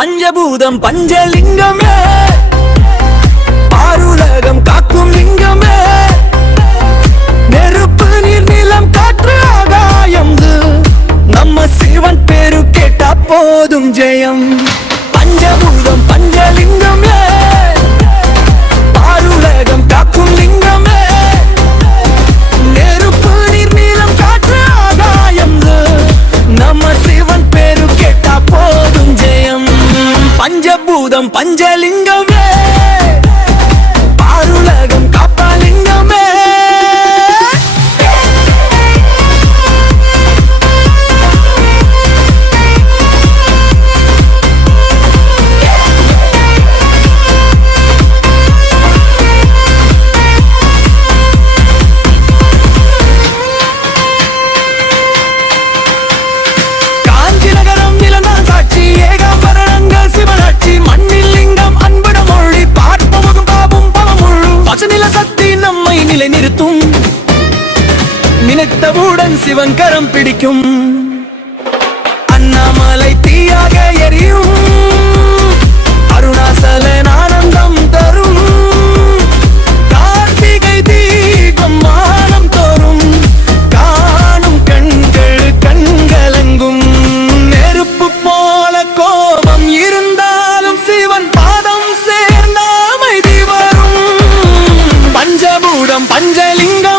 பஞ்சபூதம் பஞ்சலிங்கமே, ஆருலகம் காக்கும் லிங்கமே, நெருப்பு நீர் நிலம் காற்று ஆகாயம், நம்ம சிவன் பேரு கேட்டா போதும் ஜெயம். பஞ்சபூதம் பஞ்சலிங்கமே, ஆருலகம் காக்கும் லிங்கமே, நெருப்பு நீர் நிலம் காற்று ஆகாயம், நம்ம சிவன் பேரு கேட்டா போதும் ஜெயம். பஞ்சபூதம் பஞ்சலிங்கமே, ஆருலகம் காப்பாலிங்கமே. நினைத்தவுடன் சிவன் கரம் பிடிக்கும், அண்ணாமலை தீயாக எரியும், அருணாசலன் ஆனந்தம் தரும், கார்த்திகை தீபம் மானம் தோறும், காணும் கண்கள் கண்கலங்கும், நெருப்பு போல கோபம் இருந்தாலும் சிவன் பாதம் சேர்ந்த அமைதி வரும். பஞ்சபூதம் பஞ்சலிங்கம்,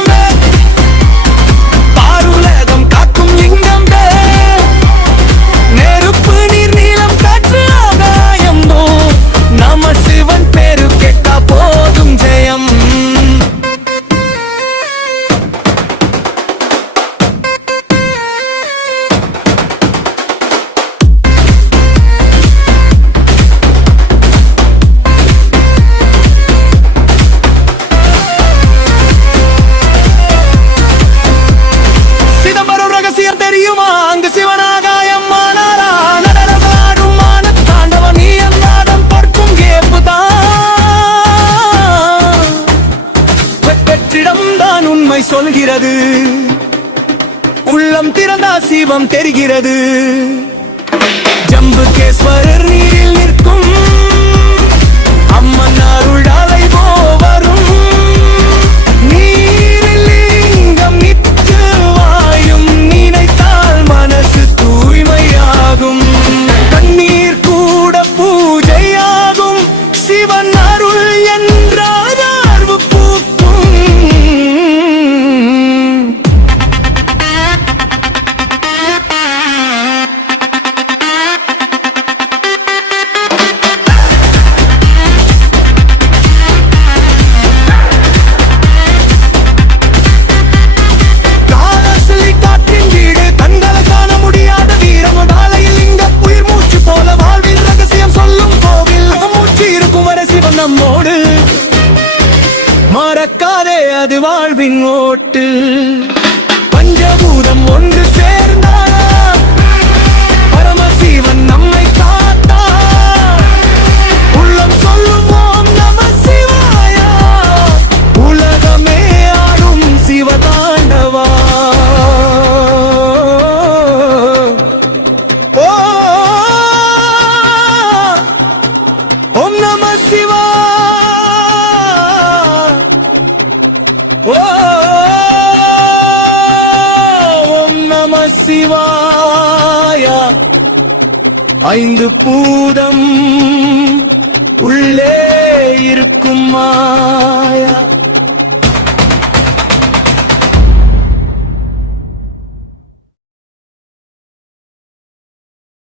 சொல்கிறது உள்ளம் திறந்தா சிவம் தெரிகிறது. ஜம்புகேஸ்வரர் நீரில் நிற்கும், அம்மன் அருளாலை போவரும், நீரில் லிங்கம் நிற்று வாயும், நினைத்தால் மனசு தூய்மையாகும், கண்ணீர் கூட பூஜையாகும், சிவன் அருள் என்றார் பூக்கும். நம்மோடு மறக்காதே அது வாழ்வின் ஓட்டு. பஞ்சபூதம் ஒன்று சேர்ந்தார், பரமசிவன் நம்மை காத்தார், உள்ளம் சொல்லுவோம் நம சிவாயா, உலகமே ஆடும் சிவதாண்டவா. ஓம் நம சிவாய, ஓம் நம சிவாய. ஐந்து பூதம் உள்ளே இருக்குமா?